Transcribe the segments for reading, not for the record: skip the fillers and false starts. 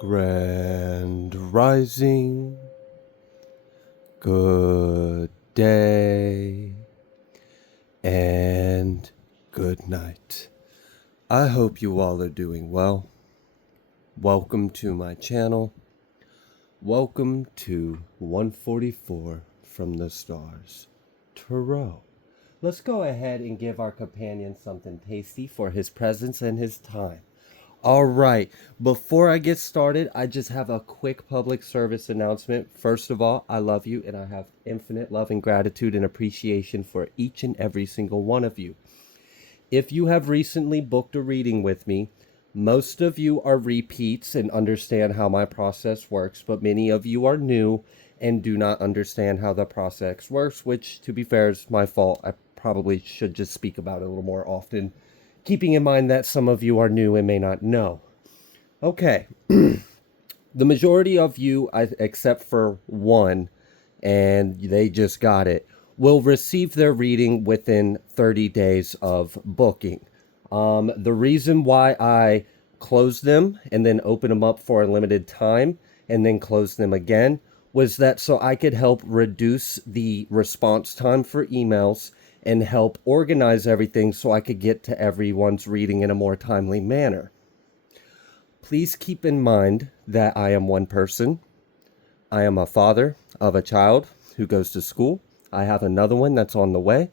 Grand Rising, good day, and good night. I hope you all are doing well. Welcome to my channel. Welcome to 144 from the Stars, Tarot. Let's go ahead and give our companion something tasty for his presence and his time. All right, before I get started, I just have a quick public service announcement. First of all, I love you and I have infinite love and gratitude and appreciation for each and every single one of you. If you have recently booked a reading with me, most of you are repeats and understand how my process works, but many of you are new and do not understand how the process works, which, to be fair, is my fault. I probably should just speak about it a little more often, keeping in mind that some of you are new and may not know. Okay, the majority of you, except for one, and they just got it, will receive their reading within 30 days of booking. The reason why I close them and then open them up for a limited time and then close them again was that so I could help reduce the response time for emails and help organize everything so I could get to everyone's reading in a more timely manner. Please keep in mind that I am one person. I am a father of a child who goes to school. I have another one that's on the way.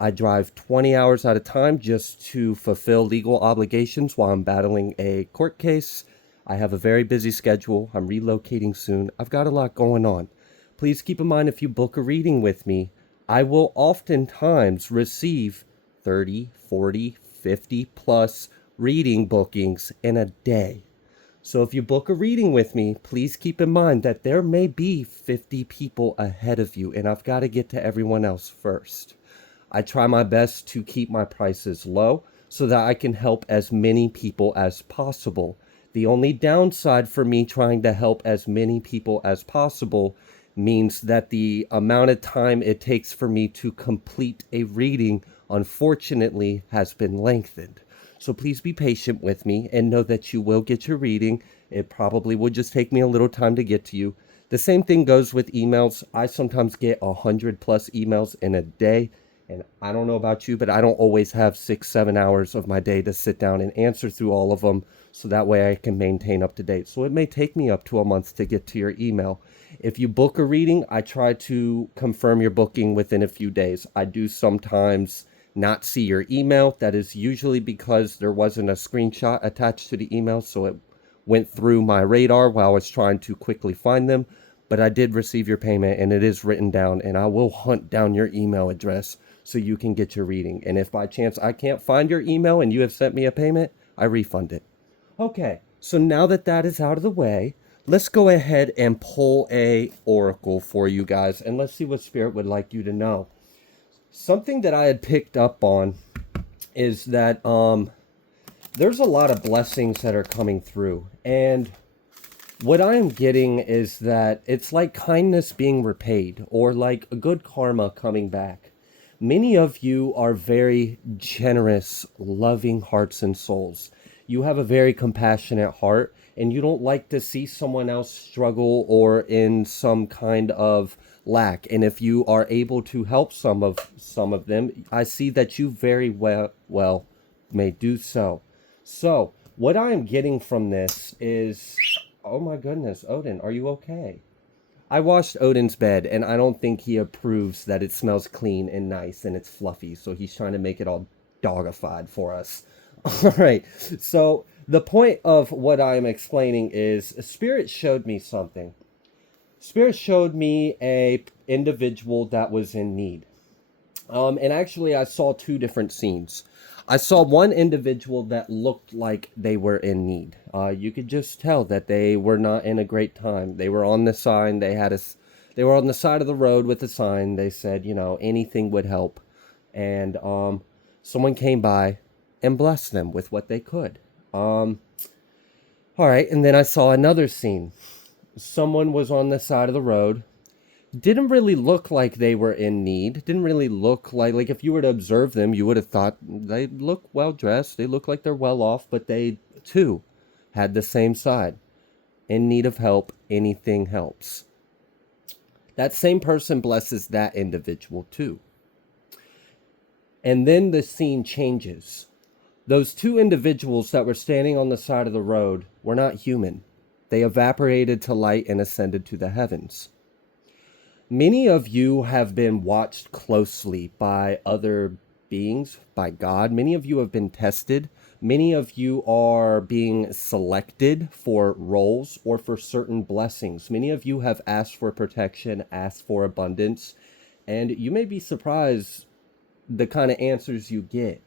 I drive 20 hours at a time just to fulfill legal obligations while I'm battling a court case. I have a very busy schedule. I'm relocating soon. I've got a lot going on. Please keep in mind if you book a reading with me, I will oftentimes receive 30, 40, 50 plus reading bookings in a day. So if you book a reading with me, please keep in mind that there may be 50 people ahead of you, and I've got to get to everyone else first. I try my best to keep my prices low so that I can help as many people as possible. The only downside for me trying to help as many people as possible means that the amount of time it takes for me to complete a reading, unfortunately, has been lengthened. So please be patient with me and know that you will get your reading. It probably would just take me a little time to get to you. The same thing goes with emails. I sometimes get 100 plus emails in a day. And I don't know about you, but I don't always have 6-7 hours of my day to sit down and answer through all of them. So that way I can maintain up to date. So it may take me up to a month to get to your email. If you book a reading, I try to confirm your booking within a few days. I do sometimes not see your email. That is usually because there wasn't a screenshot attached to the email, so it went through my radar while I was trying to quickly find them. But I did receive your payment and it is written down, and I will hunt down your email address so you can get your reading. And if by chance I can't find your email and you have sent me a payment, I refund it. Okay, so now that that is out of the way, let's go ahead and pull a oracle for you guys, and let's see what Spirit would like you to know. Something that I had picked up on is that there's a lot of blessings that are coming through, and what I am getting is that it's like kindness being repaid, or like a good karma coming back. Many of you are very generous, loving hearts and souls. You have a very compassionate heart, and you don't like to see someone else struggle or in some kind of lack. And if you are able to help some of them, I see that you very well may do so. So what I am getting from this is, oh my goodness, Odin, are you okay? I washed Odin's bed, and I don't think he approves that it smells clean and nice and it's fluffy, so he's trying to make it all dogified for us. All right, so the point of what I'm explaining is Spirit showed me something. Spirit showed me a individual that was in need. And actually, I saw two different scenes. I saw one individual that looked like they were in need. You could just tell that they were not in a great time. They were on the sign. They were on the side of the road with a sign. They said, you know, anything would help. And someone came by and blessed them with what they could. All right, and then I saw another scene. Someone was on the side of the road, didn't really look like they were in need. Didn't really look like if you were to observe them, you would have thought they look well dressed. They look like they're well off, but they too had the same side. in need of help, anything helps. That same person blesses that individual too. And then the scene changes. Those two individuals that were standing on the side of the road were not human. They evaporated to light and ascended to the heavens. Many of you have been watched closely by other beings, by God. Many of you have been tested. Many of you are being selected for roles or for certain blessings. Many of you have asked for protection, asked for abundance, and you may be surprised the kind of answers you get.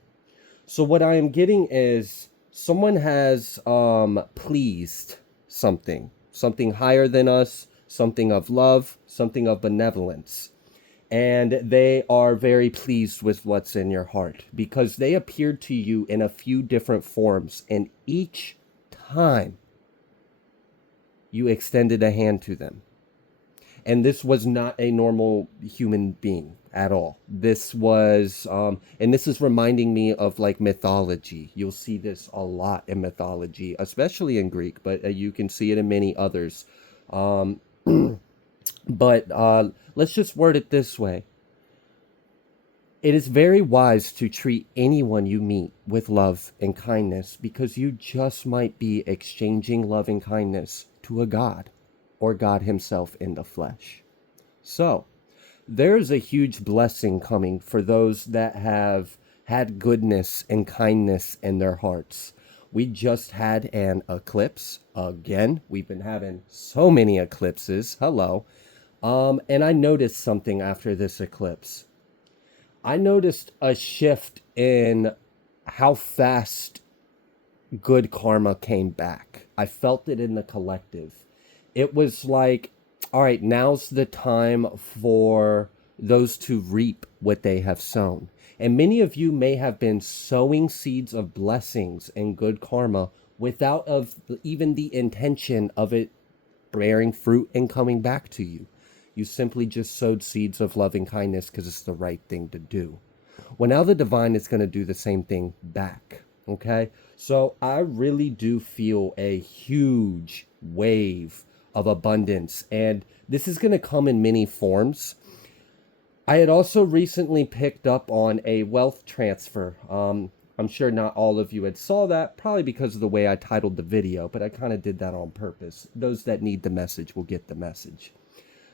So what I am getting is someone has pleased something higher than us, something of love, something of benevolence. And they are very pleased with what's in your heart because they appeared to you in a few different forms, and each time you extended a hand to them. And this was not a normal human being at all. This was, and this is reminding me of like mythology. You'll see this a lot in mythology, especially in Greek, but you can see it in many others. Um, but let's just word it this way. It is very wise to treat anyone you meet with love and kindness because you just might be exchanging love and kindness to a God or God himself in the flesh. So, there's a huge blessing coming for those that have had goodness and kindness in their hearts. We just had an eclipse. Again, we've been having so many eclipses. Hello. And I noticed something after this eclipse. I noticed a shift in how fast good karma came back. I felt it in the collective. It was like, all right, now's the time for those to reap what they have sown. And many of you may have been sowing seeds of blessings and good karma without even the intention of it bearing fruit and coming back to you. You simply just sowed seeds of loving kindness because it's the right thing to do. Well, now the divine is going to do the same thing back. Okay? So I really do feel a huge wave of abundance, and this is going to come in many forms. I had also recently picked up on a wealth transfer. I'm sure not all of you had saw that, probably because of the way I titled the video, but I kind of did that on purpose. Those that need the message will get the message.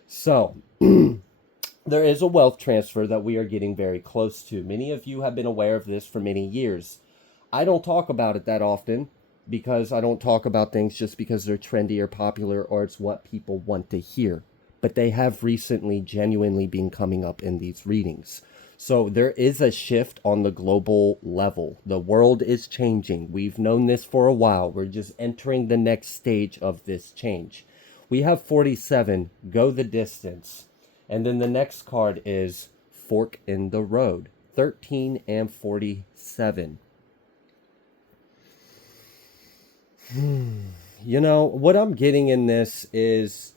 So, there is a wealth transfer that we are getting very close to. Many of you have been aware of this for many years. I don't talk about it that often because I don't talk about things just because they're trendy or popular or it's what people want to hear. But they have recently genuinely been coming up in these readings. So there is a shift on the global level. The world is changing. We've known this for a while. We're just entering the next stage of this change. We have 47, go the distance. And then the next card is fork in the road, 13 and 47. You know, what I'm getting in this is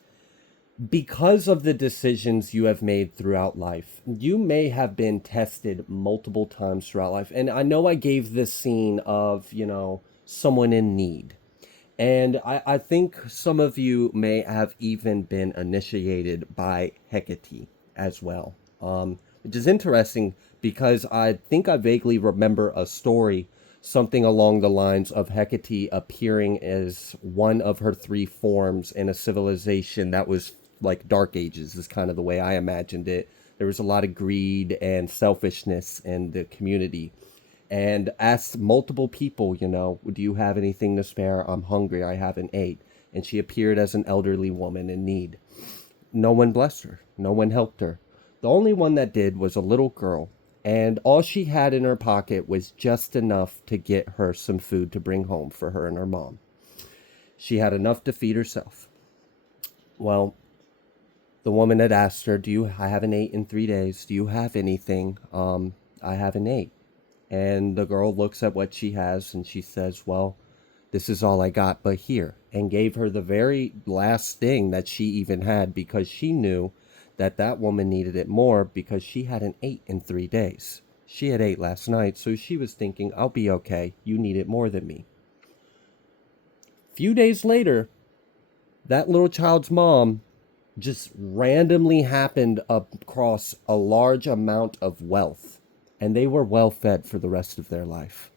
because of the decisions you have made throughout life, you may have been tested multiple times throughout life. And I know I gave this scene of, someone in need. And I think some of you may have even been initiated by Hecate as well, which is interesting because I think I vaguely remember a story, something along the lines of Hecate appearing as one of her three forms in a civilization that was like Dark Ages, is kind of the way I imagined it. There was a lot of greed and selfishness in the community. And asked multiple people, do you have anything to spare? I'm hungry. I haven't ate. And she appeared as an elderly woman in need. No one blessed her. No one helped her. The only one that did was a little girl. And all she had in her pocket was just enough to get her some food to bring home for her and her mom. She had enough to feed herself. Well, the woman had asked her, I haven't ate in 3 days. Do you have anything? I haven't ate. And the girl looks at what she has and she says, well, this is all I got but here. And gave her the very last thing that she even had because she knew that woman needed it more because she hadn't ate in 3 days. She had ate last night, so she was thinking, I'll be okay. You need it more than me. Few days later, That little child's mom just randomly happened across a large amount of wealth, and they were well fed for the rest of their life.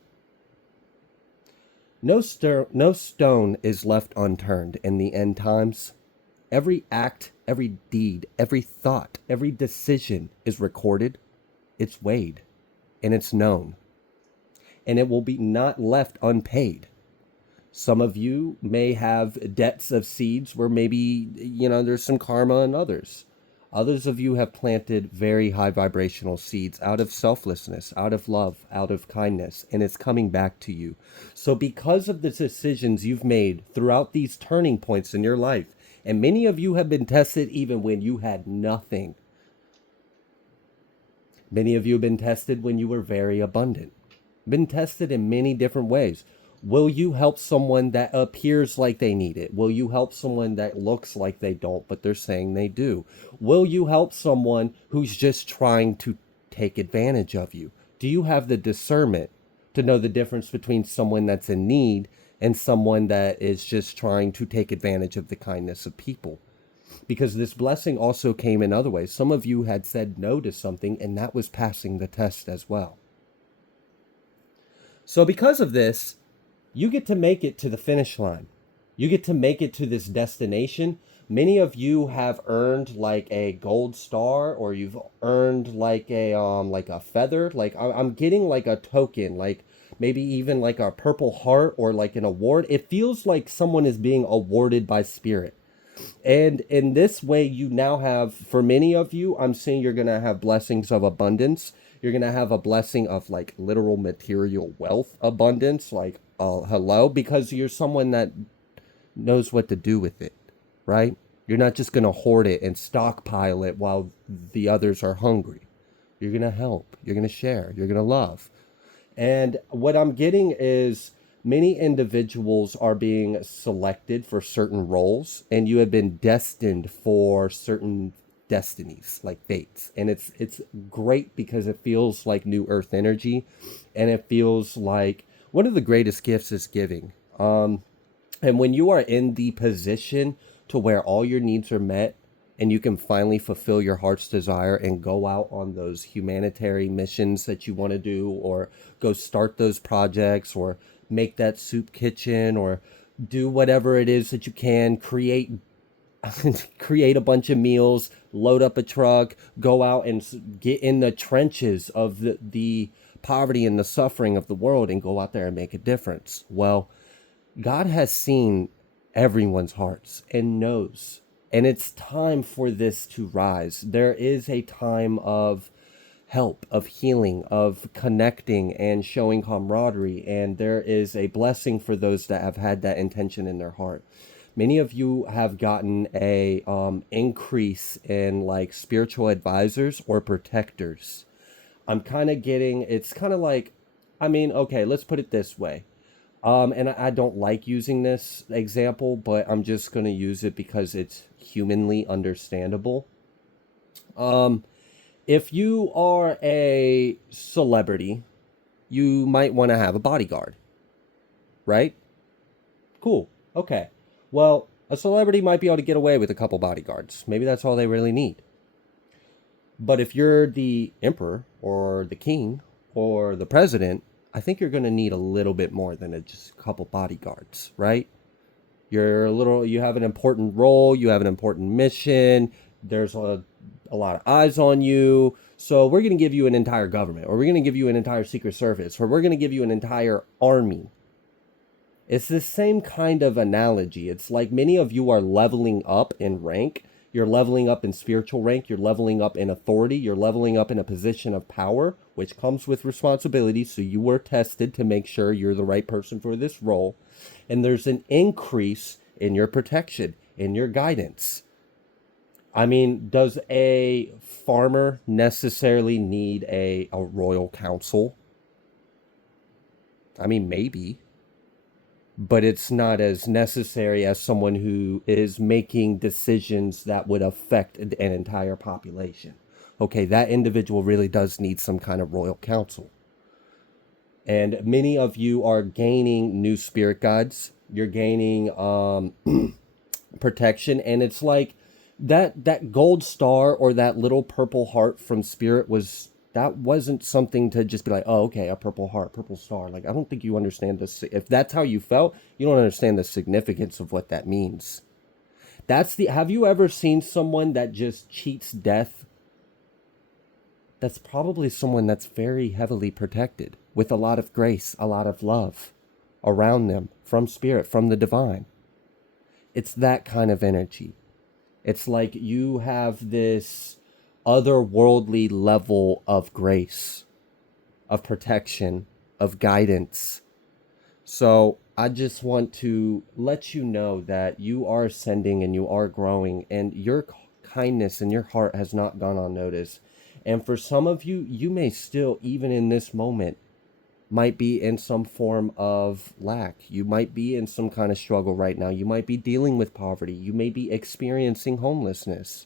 No stone is left unturned in the end times. Every act, every deed, every thought, every decision is recorded, it's weighed, and it's known, and it will be not left unpaid. Some of you may have debts of seeds where maybe, there's some karma in others. Others of you have planted very high vibrational seeds out of selflessness, out of love, out of kindness, and it's coming back to you. So because of the decisions you've made throughout these turning points in your life, and many of you have been tested even when you had nothing. Many of you have been tested when you were very abundant. Been tested in many different ways. Will you help someone that appears like they need it? Will you help someone that looks like they don't, but they're saying they do? Will you help someone who's just trying to take advantage of you? Do you have the discernment to know the difference between someone that's in need and someone that is just trying to take advantage of the kindness of people? Because this blessing also came in other ways. Some of you had said no to something, and that was passing the test as well. So because of this, you get to make it to the finish line. You get to make it to this destination. Many of you have earned like a gold star, or you've earned like a feather. Like I'm getting like a token, like maybe even like a purple heart or like an award. It feels like someone is being awarded by spirit. And in this way, you now have, for many of you, I'm saying you're going to have blessings of abundance. You're going to have a blessing of like literal material wealth abundance, like, hello, because you're someone that knows what to do with it, right? You're not just going to hoard it and stockpile it while the others are hungry. You're going to help. You're going to share. You're going to love. And what I'm getting is many individuals are being selected for certain roles, and you have been destined for certain destinies, like fates. And it's great because it feels like new earth energy, and it feels like one of the greatest gifts is giving. And when you are in the position to where all your needs are met, and you can finally fulfill your heart's desire and go out on those humanitarian missions that you want to do, or go start those projects, or make that soup kitchen, or do whatever it is that you can, create create a bunch of meals, load up a truck, go out and get in the trenches of the poverty and the suffering of the world, and go out there and make a difference. Well, God has seen everyone's hearts and knows. And it's time for this to rise. There is a time of help, of healing, of connecting and showing camaraderie. And there is a blessing for those that have had that intention in their heart. Many of you have gotten a increase in like spiritual advisors or protectors. I'm kind of getting, it's kind of like, okay, let's put it this way. And I don't like using this example, but I'm just going to use it because it's humanly understandable. If you are a celebrity, you might want to have a bodyguard, right? Cool. Okay. Well, a celebrity might be able to get away with a couple bodyguards. Maybe that's all they really need. But if you're the emperor or the king or the president, I think you're going to need a little bit more than just a couple bodyguards, right? You have an important role, you have an important mission, there's a lot of eyes on you. So we're going to give you an entire government, or we're going to give you an entire secret service, or we're going to give you an entire army. It's the same kind of analogy. It's like many of you are leveling up in rank. You're leveling up in spiritual rank. You're leveling up in authority. You're leveling up in a position of power, which comes with responsibility. So you were tested to make sure you're the right person for this role. And there's an increase in your protection, in your guidance. Does a farmer necessarily need a royal council? Maybe. But it's not as necessary as someone who is making decisions that would affect an entire population. Okay, that individual really does need some kind of royal council. And many of you are gaining new spirit guides. You're gaining protection. And it's like that gold star or that little purple heart from spirit that wasn't something to just be like, oh, okay, a purple heart, purple star. Like, I don't think you understand this. If that's how you felt, you don't understand the significance of what that means. Have you ever seen someone that just cheats death? That's probably someone that's very heavily protected with a lot of grace, a lot of love around them from spirit, from the divine. It's that kind of energy. It's like you have this otherworldly level of grace, of protection, of guidance. So I just want to let you know that you are ascending and you are growing, and your kindness and your heart has not gone unnoticed. And for some of you, you may still, even in this moment, might be in some form of lack. You might be in some kind of struggle right now. You might be dealing with poverty. You may be experiencing homelessness.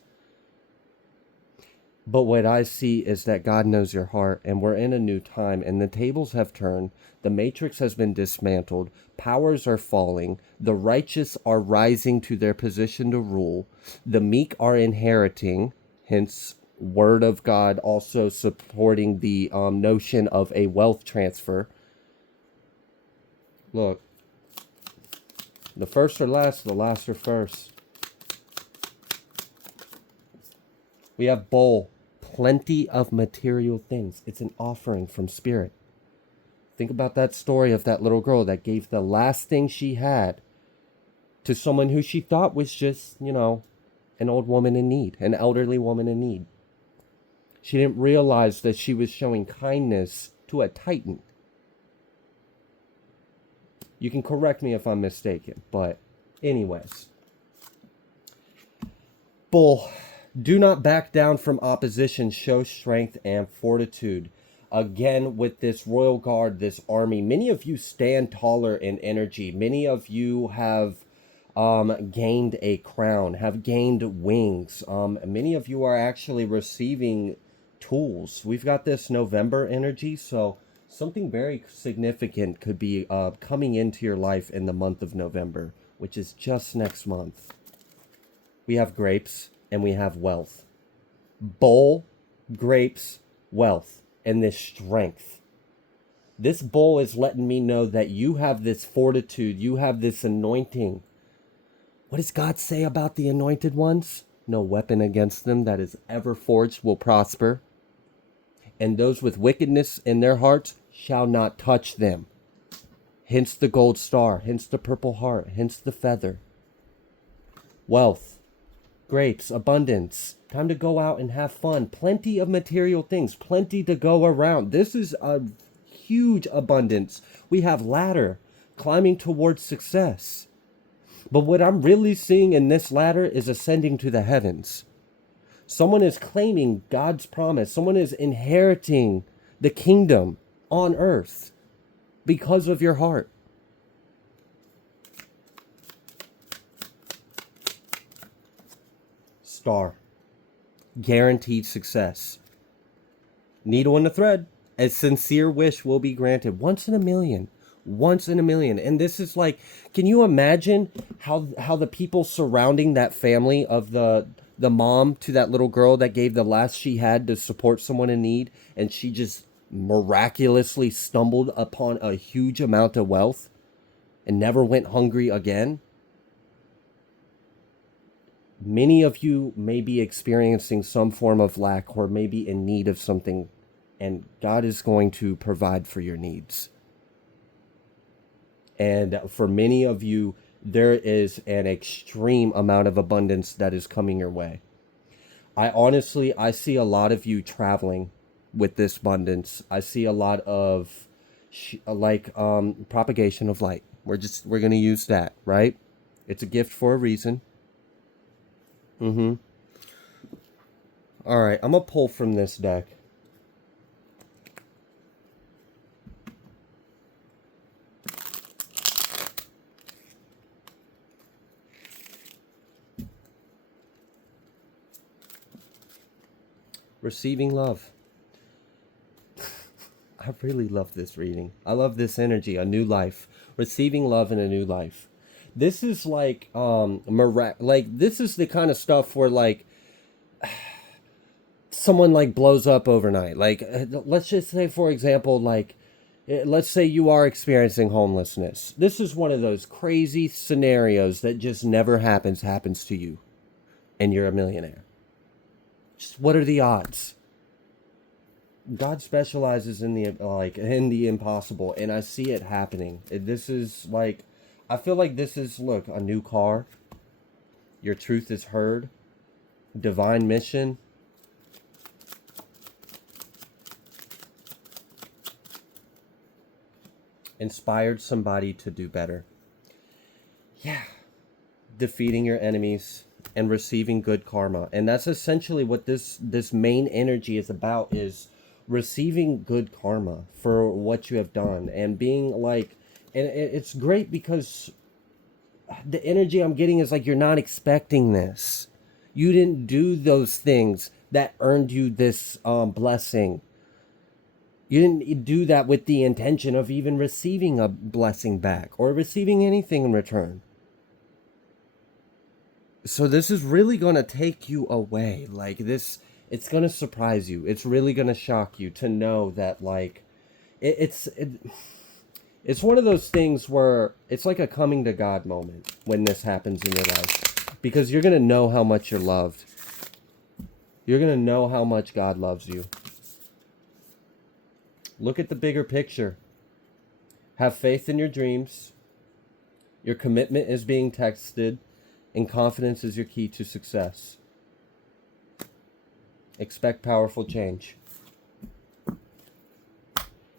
But what I see is that God knows your heart, and we're in a new time, and the tables have turned. The matrix has been dismantled. Powers are falling. The righteous are rising to their position to rule. The meek are inheriting, hence word of God also supporting the notion of a wealth transfer. Look, the first are last, the last are first. We have bowl, plenty of material things. It's an offering from spirit. Think about that story of that little girl that gave the last thing she had to someone who she thought was just, an old woman in need, an elderly woman in need. She didn't realize that she was showing kindness to a titan. You can correct me if I'm mistaken, but anyways. Bull, do not back down from opposition. Show strength and fortitude. Again, with this royal guard, this army, many of you stand taller in energy. Many of you have gained a crown, have gained wings. Many of you are actually receiving tools. We've got this November energy, so something very significant could be coming into your life in the month of November, which is just next month. We have grapes and we have wealth. Bowl, grapes, wealth, and this strength. This bowl is letting me know that you have this fortitude, you have this anointing. What does God say about the anointed ones? No weapon against them that is ever forged will prosper. And those with wickedness in their hearts shall not touch them. Hence the gold star, hence the purple heart, hence the feather. Wealth, grapes, abundance. Time to go out and have fun. Plenty of material things, plenty to go around. This is a huge abundance. We have ladder, climbing towards success. But what I'm really seeing in this ladder is ascending to the heavens. Someone is claiming God's promise. Someone is inheriting the kingdom on earth because of your heart. Star. Guaranteed success. Needle in the thread. A sincere wish will be granted. Once in a million. Once in a million. And this is like, can you imagine how the people surrounding that family of the mom to that little girl that gave the last she had to support someone in need, and she just miraculously stumbled upon a huge amount of wealth and never went hungry again? Many of you may be experiencing some form of lack or maybe in need of something, and God is going to provide for your needs. And for many of you, there is an extreme amount of abundance that is coming your way. I see a lot of you traveling with this abundance. I see a lot of propagation of light. We're going to use that, right? It's a gift for a reason. All right, I'm going to pull from this deck. Receiving love. I really love this reading. I love this energy, a new life. Receiving love in a new life. This is like like this is the kind of stuff where like someone like blows up overnight. Like let's just say for example like let's say you are experiencing homelessness. This is one of those crazy scenarios that just never happens to you and you're a millionaire. Just what are the odds? God specializes in the like in the impossible, and I see it happening. This is like, I feel like this is, look, a new car. Your truth is heard. Divine mission. Inspired somebody to do better. Yeah. Defeating your enemies and receiving good karma, and that's essentially what this main energy is about, is receiving good karma for what you have done and being like, and it's great because the energy I'm getting is like you're not expecting this. You didn't do those things that earned you this blessing. You didn't do that with the intention of even receiving a blessing back or receiving anything in return. So this is really going to take you away. Like this, it's going to surprise you. It's really going to shock you to know that like it's one of those things where it's like a coming to God moment when this happens in your life, because you're going to know how much you're loved. You're going to know how much God loves you. Look at the bigger picture. Have faith in your dreams. Your commitment is being tested, and confidence is your key to success. Expect powerful change.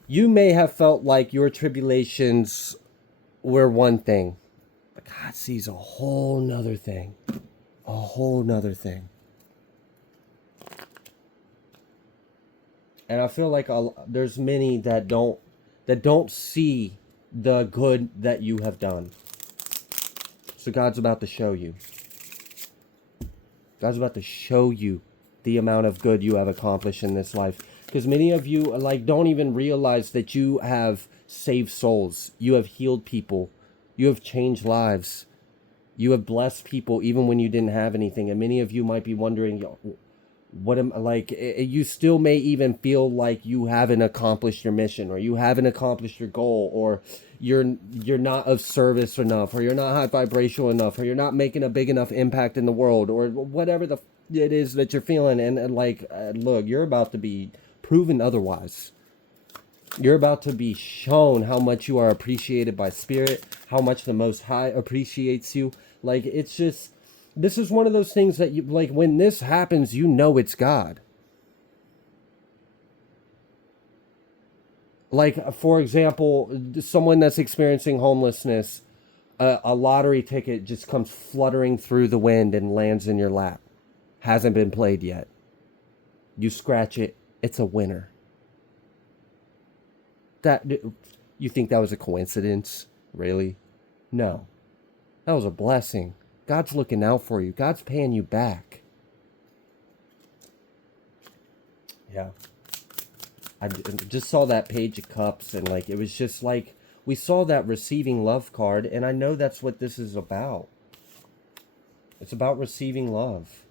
You may have felt like your tribulations were one thing, but God sees a whole nother thing. A whole nother thing. And I feel like there's many that don't see the good that you have done. So God's about to show you. God's about to show you the amount of good you have accomplished in this life. Because many of you like don't even realize that you have saved souls. You have healed people. You have changed lives. You have blessed people even when you didn't have anything. And many of you might be wondering, what am like? You still may even feel like you haven't accomplished your mission, or you haven't accomplished your goal, or you're not of service enough, or you're not high vibrational enough, or you're not making a big enough impact in the world, or whatever it is that you're feeling. And like, look, you're about to be proven otherwise. You're about to be shown how much you are appreciated by Spirit, how much the Most High appreciates you. Like, it's just, this is one of those things that you, like, when this happens, you know it's God. Like, for example, someone that's experiencing homelessness, a lottery ticket just comes fluttering through the wind and lands in your lap. Hasn't been played yet. You scratch it, it's a winner. That, you think that was a coincidence? Really? No. That was a blessing. God's looking out for you. God's paying you back. Yeah. I just saw that page of cups, and like, it was just like, we saw that receiving love card, and I know that's what this is about. It's about receiving love.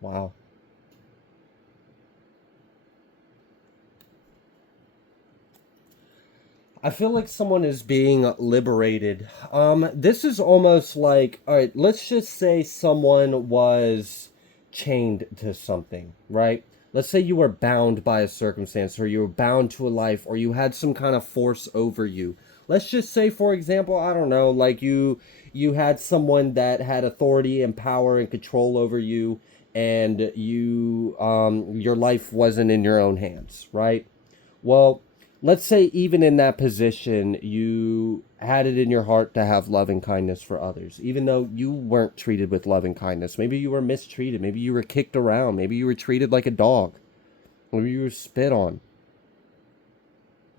Wow. I feel like someone is being liberated. This is almost like, all right, let's just say someone was chained to something, right? Let's say you were bound by a circumstance, or you were bound to a life, or you had some kind of force over you. Let's just say, for example, I don't know, like you had someone that had authority and power and control over you, and you your life wasn't in your own hands, right? Well, let's say even in that position, you had it in your heart to have love and kindness for others, even though you weren't treated with love and kindness. Maybe you were mistreated. Maybe you were kicked around. Maybe you were treated like a dog. Maybe you were spit on.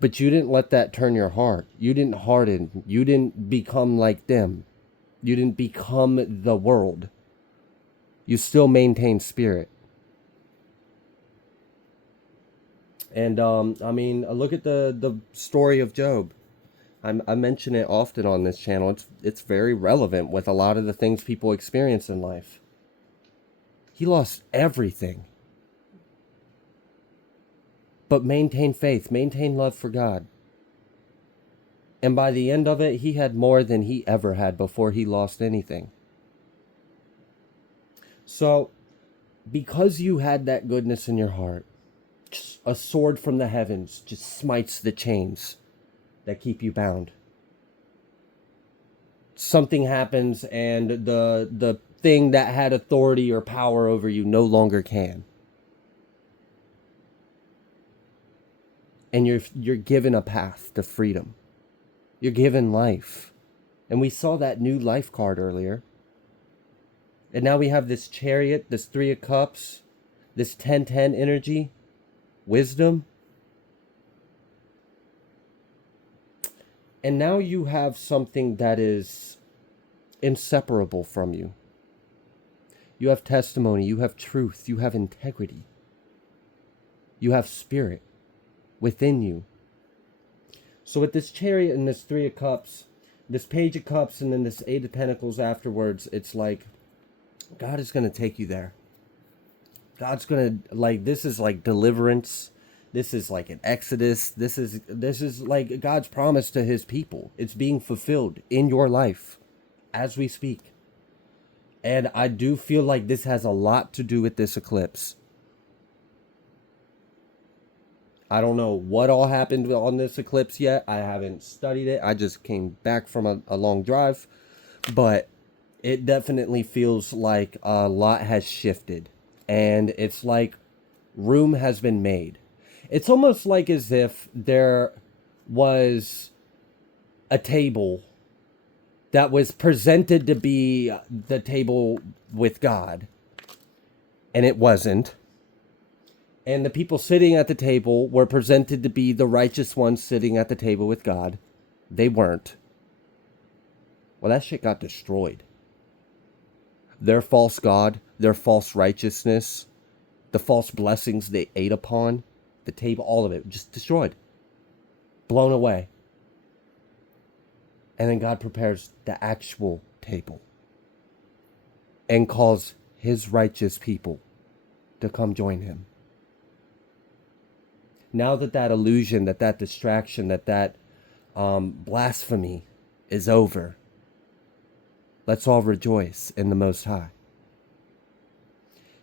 But you didn't let that turn your heart. You didn't harden. You didn't become like them. You didn't become the world. You still maintain spirit. And I mean, look at the story of Job. I mention it often on this channel. It's very relevant with a lot of the things people experience in life. He lost everything. But maintain faith, maintain love for God. And by the end of it, he had more than he ever had before he lost anything. So, because you had that goodness in your heart, just a sword from the heavens just smites the chains that keep you bound. Something happens and the thing that had authority or power over you no longer can. And you're given a path to freedom. You're given life. And we saw that new life card earlier. And now we have this Chariot, this Three of Cups, this 10-10 energy, wisdom. And now you have something that is inseparable from you. You have testimony, you have truth, you have integrity. You have spirit within you. So with this Chariot and this Three of Cups, this Page of Cups, and then this Eight of Pentacles afterwards, it's like God is going to take you there. God's going to, like, this is like deliverance. This is like an exodus. This is like God's promise to his people. It's being fulfilled in your life as we speak. And I do feel like this has a lot to do with this eclipse. I don't know what all happened on this eclipse yet. I haven't studied it. I just came back from a long drive. But it definitely feels like a lot has shifted. And it's like room has been made. It's almost like as if there was a table that was presented to be the table with God. And it wasn't. And the people sitting at the table were presented to be the righteous ones sitting at the table with God. They weren't. Well, that shit got destroyed. Their false God, their false righteousness, the false blessings they ate upon, the table, all of it, just destroyed. Blown away. And then God prepares the actual table and calls his righteous people to come join him. Now that illusion, that distraction, that blasphemy is over, let's all rejoice in the Most High.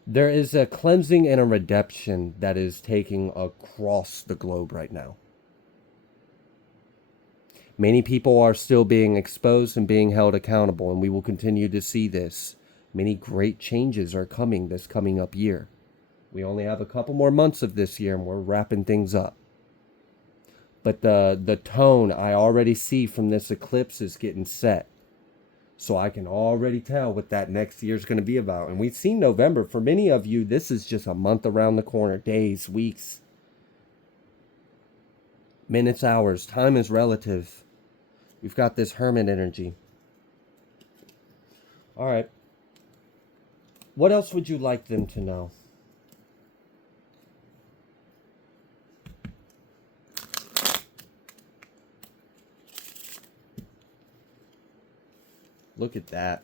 There is a cleansing and a redemption that is taking across the globe right now. Many people are still being exposed and being held accountable, and we will continue to see this. Many great changes are coming this coming up year. We only have a couple more months of this year, and we're wrapping things up. But the tone I already see from this eclipse is getting set. So I can already tell what that next year is going to be about. And we've seen November. For many of you, this is just a month around the corner. Days, weeks, minutes, hours. Time is relative. We've got this hermit energy. All right. What else would you like them to know? Look at that.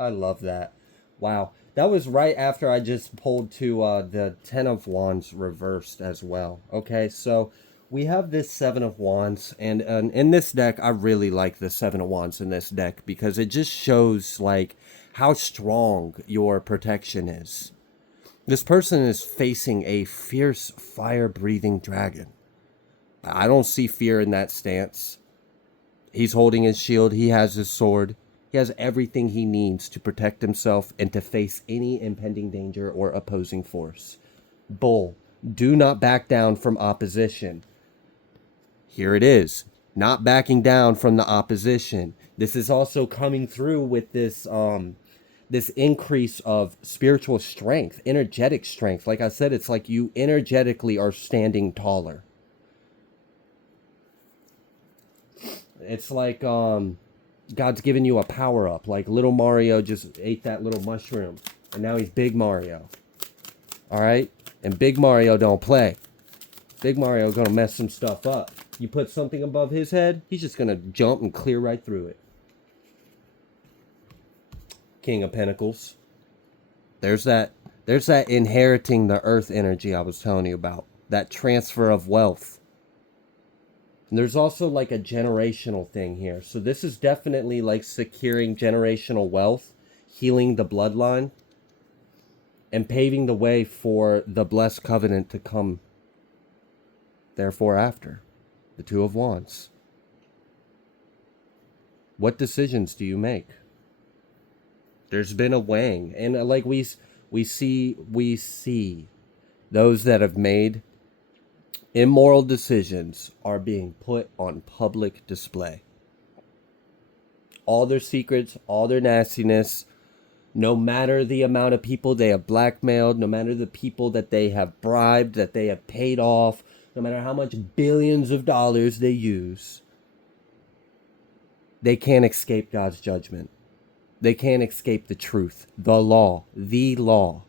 I love that. Wow. That was right after I just pulled to the 10 of Wands reversed as well. Okay, so we have this 7 of Wands. And in this deck, I really like the 7 of Wands in this deck because it just shows like how strong your protection is. This person is facing a fierce fire-breathing dragon. I don't see fear in that stance. He's holding his shield. He has his sword. He has everything he needs to protect himself and to face any impending danger or opposing force. Bull, do not back down from opposition. Here it is. Not backing down from the opposition. This is also coming through with this this increase of spiritual strength, energetic strength. Like I said, it's like you energetically are standing taller. It's like God's giving you a power up. Like little Mario just ate that little mushroom, and now he's Big Mario. All right, and Big Mario don't play. Big Mario gonna mess some stuff up. You put something above his head, he's just gonna jump and clear right through it. King of Pentacles. There's that inheriting the earth energy I was telling you about. That transfer of wealth. And there's also like a generational thing here. So this is definitely like securing generational wealth, healing the bloodline, and paving the way for the blessed covenant to come therefore after. The Two of Wands. What decisions do you make? There's been a weighing, and like we see those that have made immoral decisions are being put on public display. All their secrets, all their nastiness, no matter the amount of people they have blackmailed, no matter the people that they have bribed, that they have paid off, no matter how much billions of dollars they use, they can't escape God's judgment. They can't escape the truth, the law, the law.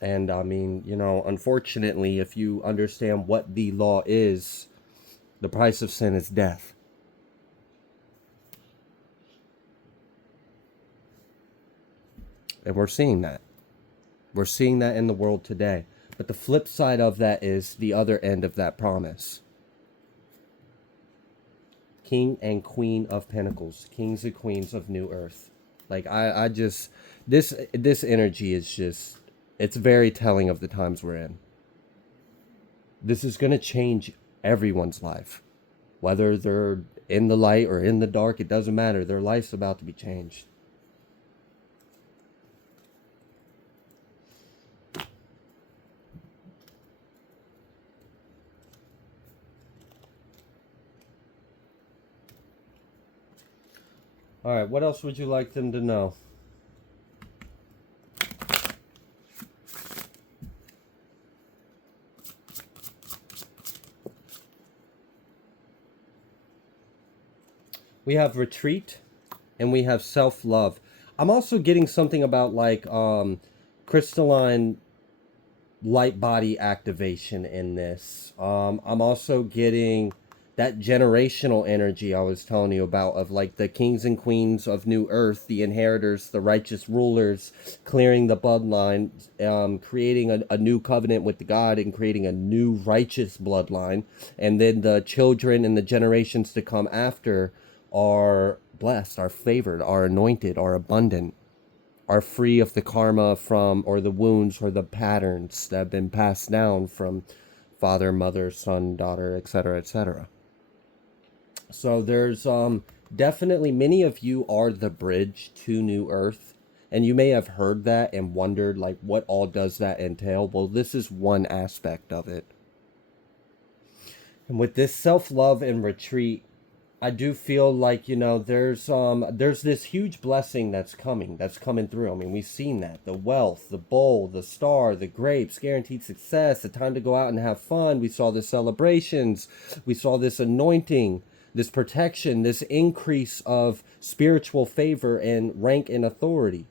And I mean, you know, unfortunately, if you understand what the law is, the price of sin is death. And we're seeing that. We're seeing that in the world today. But the flip side of that is the other end of that promise. King and Queen of Pentacles. Kings and Queens of New Earth. Like, I just... This energy is just... It's very telling of the times we're in. This is going to change everyone's life. Whether they're in the light or in the dark, it doesn't matter. Their life's about to be changed. All right, what else would you like them to know? We have retreat and we have self-love. I'm also getting something about like crystalline light body activation in this. I'm also getting that generational energy I was telling you about of like the kings and queens of New Earth, the inheritors, the righteous rulers, clearing the bloodline, creating a new covenant with God and creating a new righteous bloodline. And then the children and the generations to come after are blessed, are favored, are anointed, are abundant, are free of the karma from, or the wounds or the patterns that have been passed down from father, mother, son, daughter, etc., etc. So there's definitely, many of you are the bridge to New Earth, and you may have heard that and wondered like what all does that entail. Well, this is one aspect of it. And with this self-love and retreat, I do feel like, you know, there's this huge blessing that's coming through. I mean, we've seen that. The wealth, the bowl, the star, the grapes, guaranteed success, the time to go out and have fun. We saw the celebrations. We saw this anointing, this protection, this increase of spiritual favor and rank and authority.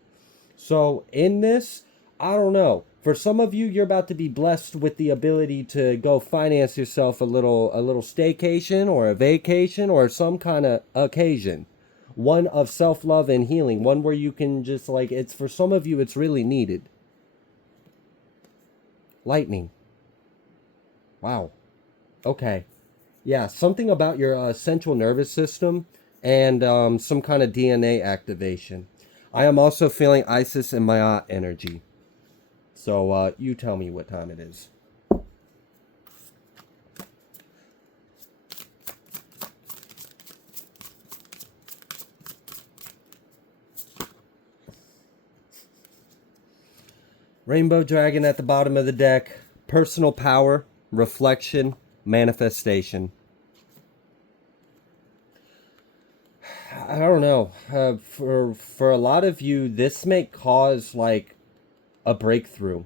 So in this, I don't know. For some of you, you're about to be blessed with the ability to go finance yourself a little staycation or a vacation or some kind of occasion. One of self-love and healing. One where you can just like, it's for some of you, it's really needed. Lightning. Wow. Okay. Yeah, something about your central nervous system and some kind of DNA activation. I am also feeling Isis and Ma'at energy. So you tell me what time it is. Rainbow Dragon at the bottom of the deck. Personal power, reflection, manifestation. I don't know. For a lot of you, this may cause like a breakthrough.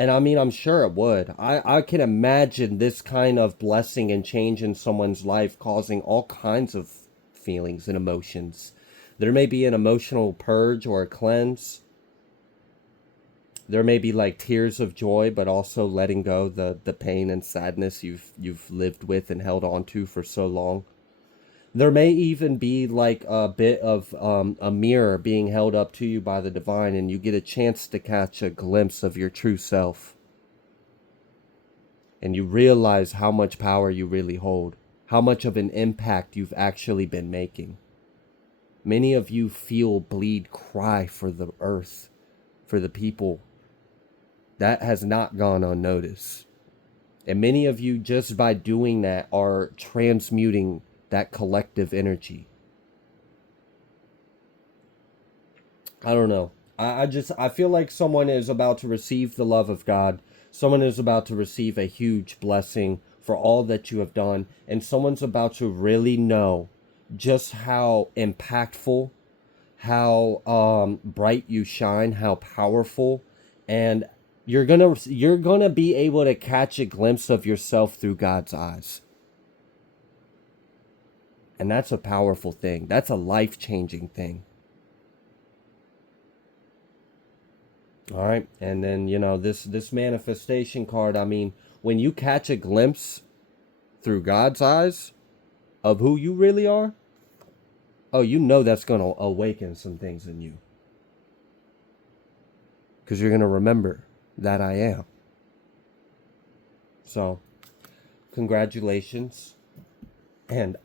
And I mean, I'm sure it would. I can imagine this kind of blessing and change in someone's life causing all kinds of feelings and emotions. There may be an emotional purge or a cleanse. There may be like tears of joy, but also letting go the pain and sadness you've lived with and held on to for so long. There may even be like a bit of a mirror being held up to you by the divine, and you get a chance to catch a glimpse of your true self. And you realize how much power you really hold, how much of an impact you've actually been making. Many of you feel, bleed, cry for the earth, for the people. That has not gone unnoticed. And many of you, just by doing that, are transmuting that collective energy. I don't know. I feel like someone is about to receive the love of God. Someone is about to receive a huge blessing for all that you have done. And someone's about to really know just how impactful, how bright you shine, how powerful, and you're gonna be able to catch a glimpse of yourself through God's eyes. And that's a powerful thing. That's a life-changing thing. All right. And then, this manifestation card, I mean, when you catch a glimpse through God's eyes of who you really are, oh, that's going to awaken some things in you. Because you're going to remember that I am. So, congratulations. And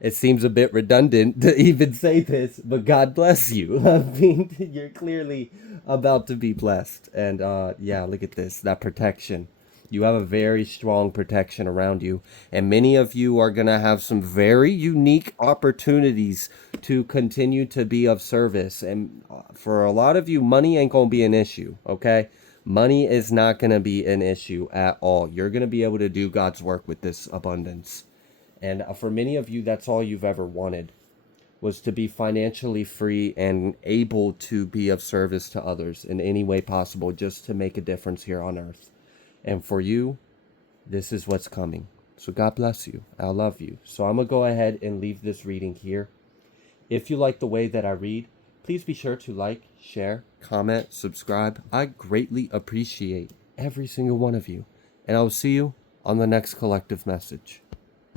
it seems a bit redundant to even say this, but God bless you. I mean, you're clearly about to be blessed. And yeah, look at this, that protection. You have a very strong protection around you. And many of you are going to have some very unique opportunities to continue to be of service. And for a lot of you, money ain't going to be an issue, okay? Money is not going to be an issue at all. You're going to be able to do God's work with this abundance. And for many of you, that's all you've ever wanted, was to be financially free and able to be of service to others in any way possible, just to make a difference here on earth. And for you, this is what's coming. So God bless you. I love you. So I'm going to go ahead and leave this reading here. If you like the way that I read, please be sure to like, share, comment, subscribe. I greatly appreciate every single one of you. And I will see you on the next collective message.